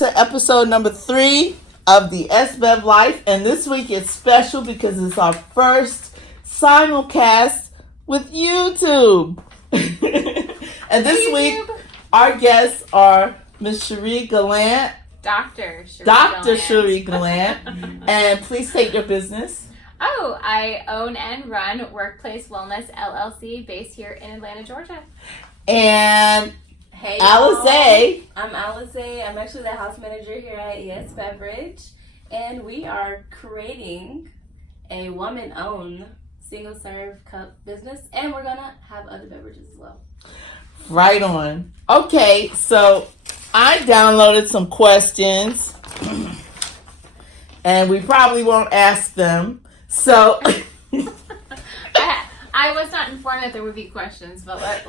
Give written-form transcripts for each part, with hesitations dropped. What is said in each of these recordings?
to episode number 3 of the ESBEVLiFE, and this week is special because it's our first simulcast with YouTube. And this week, our guests are Miss Cherie Gallant, Dr. Cherie Gallant, and please state your business. Oh, I own and run Workplace Wellness LLC based here in Atlanta, Georgia. And hey, Alazaih. I'm Alazaih. I'm actually the house manager here at Beverage, and we are creating a woman-owned single-serve cup business, and we're gonna have other beverages as well. Right on. Okay, so I downloaded some questions, and we probably won't ask them. So I was not informed that there would be questions, but let's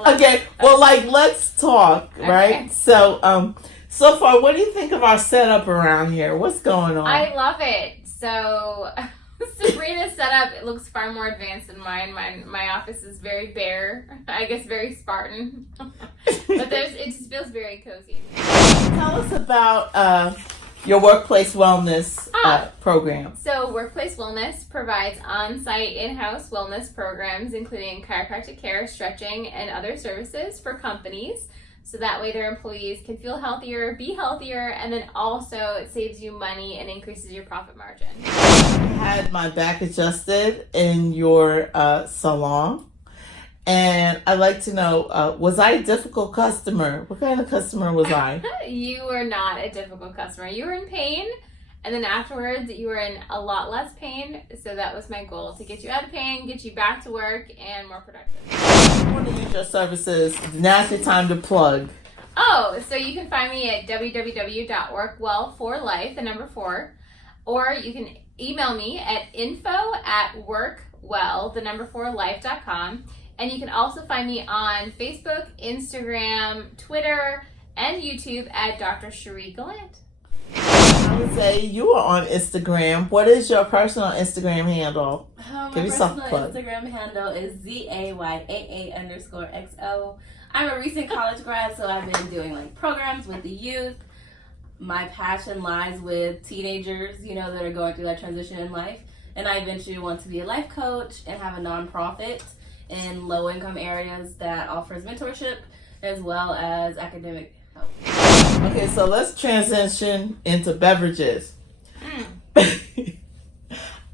talk, right? Okay. So so far, what do you think of our setup around here? What's going on? I love it. So Sabrina's setup, it looks far more advanced than mine. My office is very bare, I guess very Spartan, but it just feels very cozy. Tell us about your workplace wellness program. So Workplace Wellness provides on-site in-house wellness programs, including chiropractic care, stretching, and other services for companies. So that way their employees can feel healthier, be healthier, and then also it saves you money and increases your profit margin. I had my back adjusted in your salon. And I'd like to know, was I a difficult customer? What kind of customer was I? You were not a difficult customer. You were in pain, and then afterwards you were in a lot less pain. So that was my goal, to get you out of pain, get you back to work, and more productive. If you want to use your services, now's your time to plug. Oh, so you can find me at www.workwell4life, the number 4, or you can email me at info@workwell, the number 4life.com. And you can also find me on Facebook, Instagram, Twitter, and YouTube at Dr. Cherie Gallant. I would say you are on Instagram. What is your personal Instagram handle? My personal Instagram handle is ZAYAA_XO. I'm a recent college grad, so I've been doing programs with the youth. My passion lies with teenagers, that are going through that transition in life. And I eventually want to be a life coach and have a nonprofit in low-income areas that offers mentorship as well as academic help. Okay, so let's transition into beverages.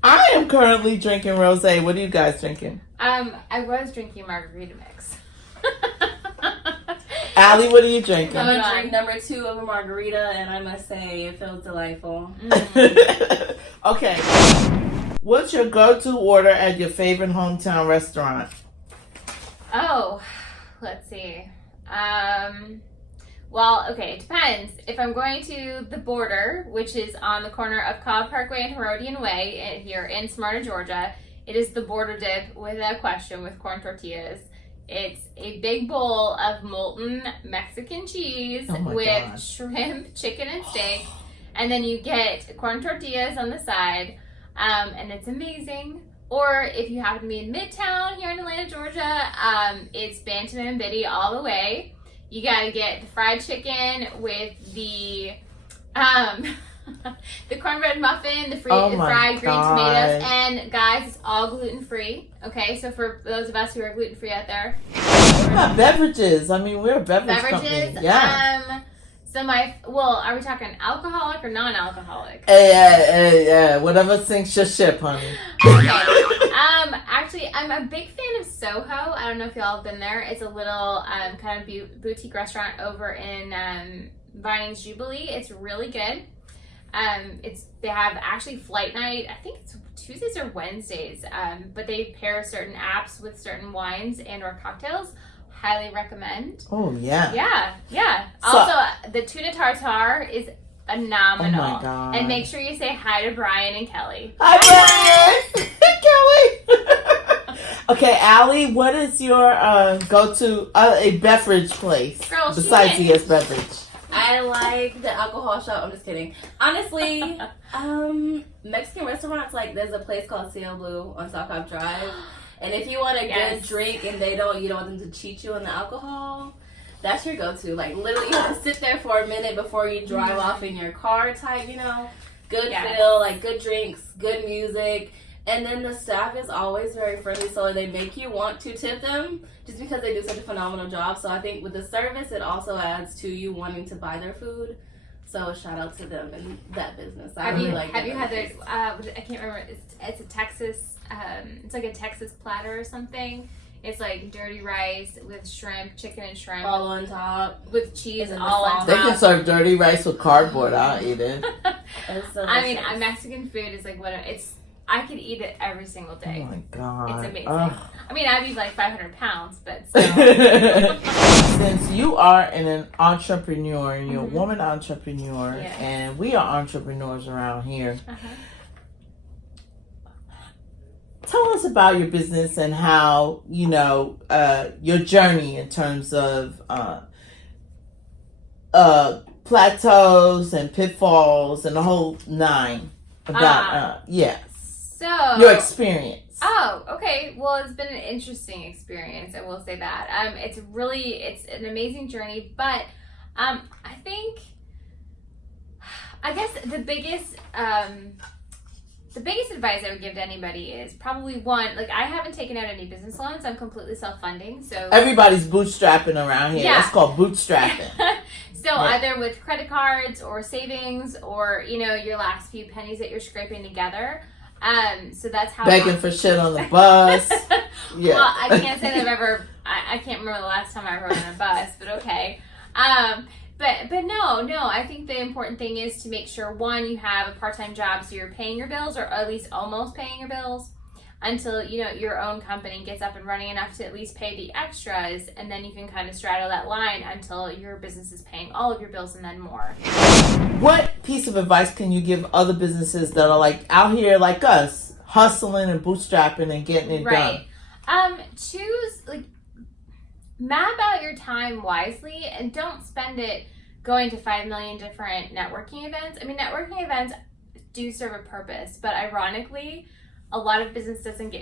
I am currently drinking rosé. What are you guys drinking? I was drinking Margarita mix. Allie, what are you drinking? I'm going to drink number 2 of a margarita, and I must say it feels delightful. Okay. What's your go-to order at your favorite hometown restaurant? Oh, let's see. Well, okay, it depends. If I'm going to the Border, which is on the corner of Kcup Parkway and Herodian Way here in Smyrna, Georgia, it is the Border dip without question with corn tortillas. It's a big bowl of molten Mexican cheese with shrimp, chicken, and steak. And then you get corn tortillas on the side, and it's amazing. Or if you happen to be in Midtown here in Atlanta, Georgia, it's Bantam and Biddy all the way. You gotta get the fried chicken with the the cornbread muffin, the fried green tomatoes, and guys, it's all gluten-free. Okay, so for those of us who are gluten-free out there. What about beverages? I mean, we're a beverage company. Yeah. Are we talking alcoholic or non-alcoholic? Whatever sinks your ship, honey. Actually, I'm a big fan of Soho. I don't know if y'all have been there. It's a little kind of boutique restaurant over in Vining's Jubilee. It's really good. They have actually flight night. I think it's Tuesdays or Wednesdays. But they pair certain apps with certain wines and or cocktails. Highly recommend. Oh, yeah. Yeah. So, also, the tuna tartare is phenomenal. Oh, my God. And make sure you say hi to Brian and Kelly. Hi, Brian! Kelly! Okay, Allie, what is your go-to a beverage place besides ESBEVLiFE? I like the alcohol shop. I'm just kidding. Honestly, Mexican restaurants, there's a place called Cielo Blue on South Cobb Drive. And if you want a good drink and you don't want them to cheat you on the alcohol, that's your go-to. Like, literally, you have to sit there for a minute before you drive off in your car type, you know? Good feel, like, good drinks, good music. And then the staff is always very friendly, so they make you want to tip them just because they do such a phenomenal job. So I think with the service, it also adds to you wanting to buy their food. So shout out to them and that business. Have you had their, I can't remember, it's a Texas, it's like a Texas platter or something. It's like dirty rice with shrimp, chicken and shrimp. All on top. With cheese all on top. They can serve dirty rice with cardboard. I'll eat it. I mean, Mexican food is like I could eat it every single day. Oh my God. It's amazing. I mean, I'd be like 500 pounds, but still. Since you are an entrepreneur, and you're a woman entrepreneur, and we are entrepreneurs around here, tell us about your business and how, you know, your journey in terms of plateaus and pitfalls and the whole nine. About, So your experience. Oh, okay. Well, it's been an interesting experience, I will say that. It's an amazing journey, but I guess the biggest advice I would give to anybody is probably one, like, I haven't taken out any business loans. I'm completely self-funding. So everybody's bootstrapping around here. That's called bootstrapping. So either with credit cards or savings or, you know, your last few pennies that you're scraping together. So that's how begging for shit on the bus. Well, I can't say that I've ever. I can't remember the last time I rode on a bus, but okay. But no. I think the important thing is to make sure, one, you have a part-time job so you're paying your bills, or at least almost paying your bills, until, you know, your own company gets up and running enough to at least pay the extras, and then you can kind of straddle that line until your business is paying all of your bills and then more. What piece of advice can you give other businesses that are like out here like us, hustling and bootstrapping and getting it done? Map out your time wisely and don't spend it going to 5 million different networking events. I mean, networking events do serve a purpose, but ironically, a lot of business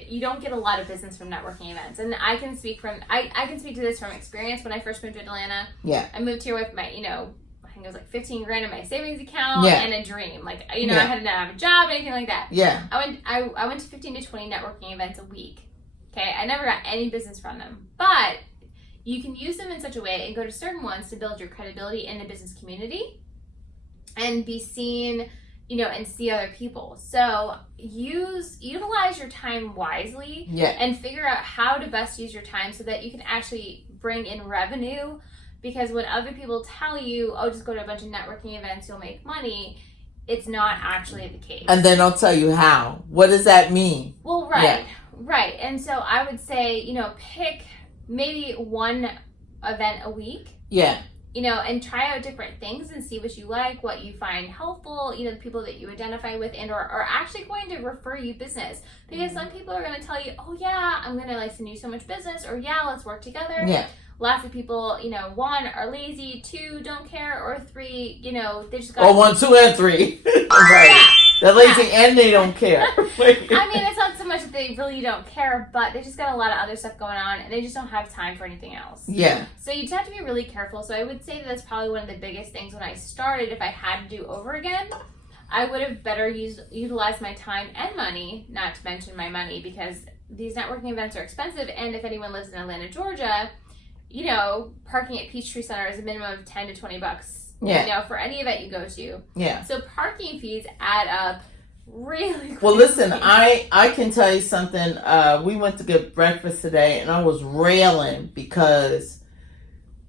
you don't get a lot of business from networking events. And I can speak to this from experience. When I first moved to Atlanta, I moved here with my, you know, I think it was like 15 grand in my savings account and a dream. Like, you know, I hadn't have a job, anything like that. Yeah. I went to 15 to 20 networking events a week. Okay. I never got any business from them, but you can use them in such a way and go to certain ones to build your credibility in the business community and be seen, you know, and see other people. So utilize your time wisely and figure out how to best use your time so that you can actually bring in revenue. Because when other people tell you, oh, just go to a bunch of networking events, you'll make money, it's not actually the case. And then they'll tell you how. What does that mean? Well, right. And so I would say, you know, pick maybe one event a week. Yeah. You know, and try out different things and see what you like, what you find helpful, you know, the people that you identify with and or are actually going to refer you business. Because some people are going to tell you, oh yeah, I'm going to like send you so much business, or yeah, let's work together. Yeah. Lots of people, you know, 1, are lazy, 2, don't care, or 3, you know, they just got... Or 1, 2, and 3. Right. Yeah. They're lazy and they don't care. I mean, it's not so much that they really don't care, but they just got a lot of other stuff going on and they just don't have time for anything else. Yeah. So you just have to be really careful. So I would say that's probably one of the biggest things when I started. If I had to do over again, I would have better utilized my time and money, not to mention my money, because these networking events are expensive. And if anyone lives in Atlanta, Georgia, you know, parking at Peachtree Center is a minimum of $10 to $20. Yeah. You know, for any event you go to. Yeah. So parking fees add up really quickly. Well, listen, I can tell you something. We went to get breakfast today, and I was railing because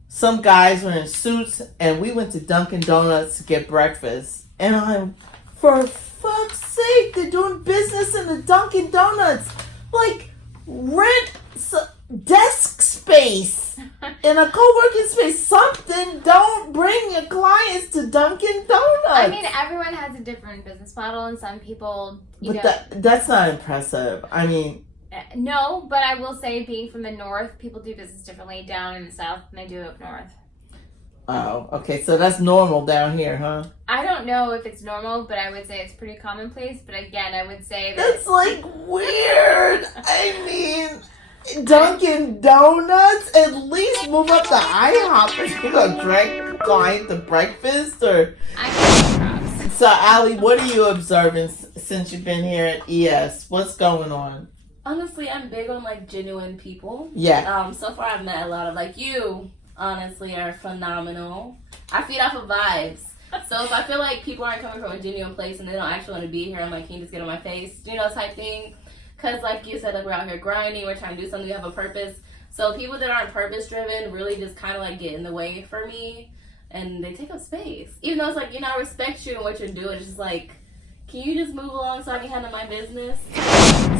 some guys were in suits, and we went to Dunkin' Donuts to get breakfast. And I'm, for fuck's sake, they're doing business in the Dunkin' Donuts. Like, rent desk space in a co-working space, something. Don't bring your clients to Dunkin' Donuts. I mean, everyone has a different business model, and some people, that's not impressive. I mean, no, but I will say, being from the north, people do business differently down in the south than they do up north. Oh, okay, so that's normal down here, huh? I don't know if it's normal, but I would say it's pretty commonplace. But again, I would say that it's like weird. I mean, Dunkin' Donuts? At least move up the IHOP. Are you gonna drag client to breakfast or? I have props. So, Allie, what are you observing since you've been here at ES? What's going on? Honestly, I'm big on like genuine people. Yeah. So far, I've met a lot of like you. Honestly, are phenomenal. I feed off of vibes. So if I feel like people aren't coming from a genuine place and they don't actually want to be here, I'm like, can you just get on my face? You know, type thing. Because like you said, like we're out here grinding, we're trying to do something, we have a purpose. So people that aren't purpose driven really just kind of like get in the way for me, and they take up space. Even though it's like, you know, I respect you and what you're doing. It's just like, can you just move along so I can handle my business?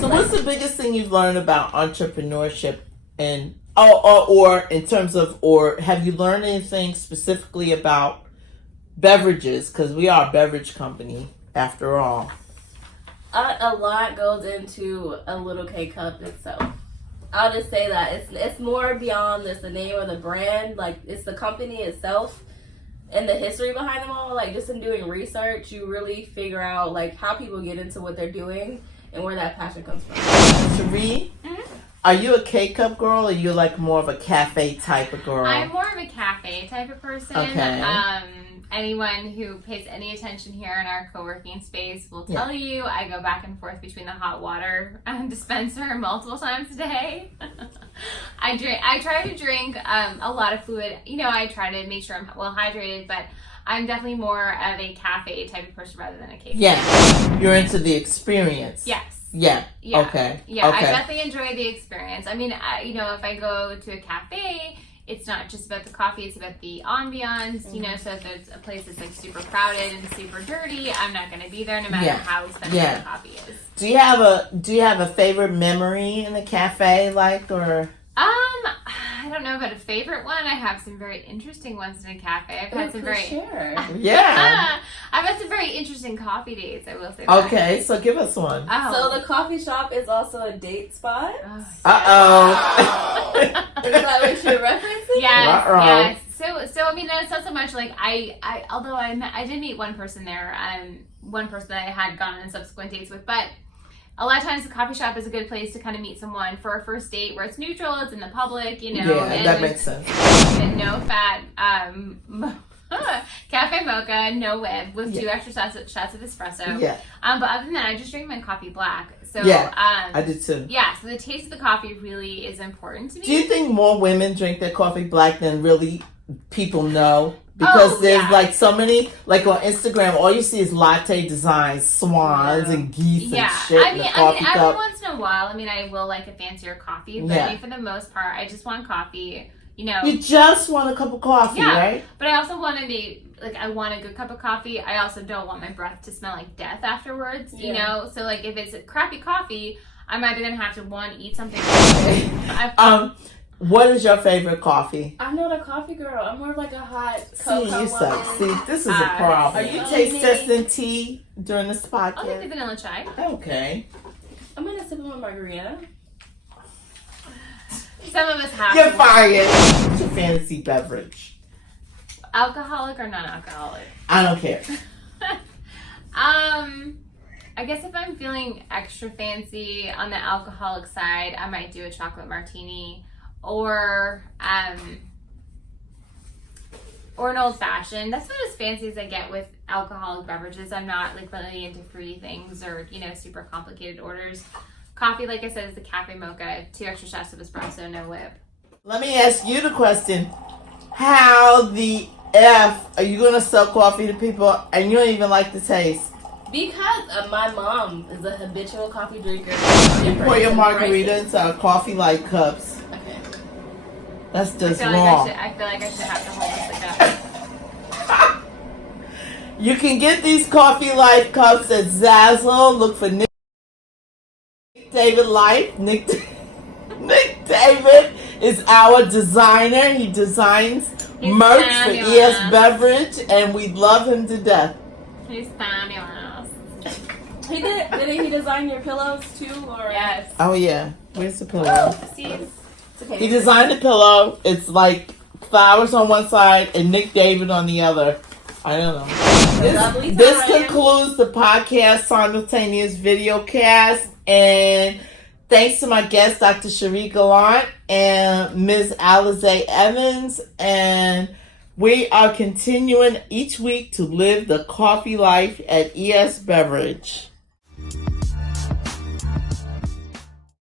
So what's the biggest thing you've learned about entrepreneurship, and or in terms of, or have you learned anything specifically about beverages? Because we are a beverage company after all. A lot goes into a little Kcup itself. I'll just say that it's more beyond just the name or the brand. Like, it's the company itself and the history behind them all. Like, just in doing research, you really figure out like how people get into what they're doing and where that passion comes from. Cherie, are you a Kcup girl, or you like more of a cafe type of girl? I'm more of a cafe type of person. Okay. Anyone who pays any attention here in our co-working space will tell you I go back and forth between the hot water dispenser multiple times a day. I try to drink a lot of fluid. You know, I try to make sure I'm well hydrated, but I'm definitely more of a cafe type of person rather than a cafe. Yeah, you're into the experience. Yes. Yeah. Yeah. Okay. Yeah, okay. I definitely enjoy the experience. I mean, you know, if I go to a cafe, it's not just about the coffee, it's about the ambiance, you know, so if it's a place that's like super crowded and super dirty, I'm not going to be there no matter how expensive the coffee is. Do you have a favorite memory in the cafe, like, or? I don't know about a favorite one. I have some very interesting ones in a cafe. I've had some Yeah. I've had some very interesting coffee dates, I will say that. Okay, so give us one. So the coffee shop is also a date spot? Uh-oh. Is that what you're referencing? Yes. So I mean, it's not so much like although I did meet one person there, one person that I had gone on subsequent dates with, but a lot of times the coffee shop is a good place to kind of meet someone for a first date where it's neutral, it's in the public, you know. Yeah, that makes sense. No fat, cafe mocha, no whip, with 2 extra shots of espresso. Yeah. But other than that, I just drink my coffee black. So I do too. Yeah, so the taste of the coffee really is important to me. Do you think more women drink their coffee black than really people know? Because there's like so many, like on Instagram, all you see is latte designs, swans and geese and shit. I mean, every once in a while, I will like a fancier coffee, but I mean, for the most part, I just want coffee. You know, you just want a cup of coffee, right? But I also want to be like, I want a good cup of coffee. I also don't want my breath to smell like death afterwards. You know, so like if it's a crappy coffee, I'm either gonna have to eat something. What is your favorite coffee? I'm not a coffee girl. I'm more of like a hot cocoa. You suck. See, this is a problem. Are you taste testing tea during this podcast? I'll get the vanilla chai. Okay. I'm gonna sip on my Margarita. Some of us have. You're fired. What's your fantasy beverage? Alcoholic or non-alcoholic? I don't care. I guess if I'm feeling extra fancy on the alcoholic side, I might do a chocolate martini or an old fashioned. That's not as fancy as I get with alcoholic beverages. I'm not like really into fruity things or, you know, super complicated orders. Coffee, like I said, is the cafe mocha, 2 extra shots of espresso, no whip. Let me ask you the question. How the F are you going to sell coffee to people and you don't even like the taste? Because my mom is a habitual coffee drinker. You pour your margarita into our coffee-like cups. Okay. That's just wrong. I feel like I should have to hold this like up. You can get these coffee-like cups at Zazzle. Look for ESBEVLiFE. Nick David is our designer. He designs merch for ES Beverage, and we love him to death. He's fabulous. Did he design your pillows too? Or? Yes. Oh yeah. Where's the pillow? Oh, see, it's okay. He designed the pillow. It's like flowers on one side and Nick David on the other. I don't know. This concludes the podcast simultaneous video cast, and Thanks to my guests, Dr. Cherie Gallant and Ms. Alazaih Evans. And we are continuing each week to live the coffee life at ES Beverage.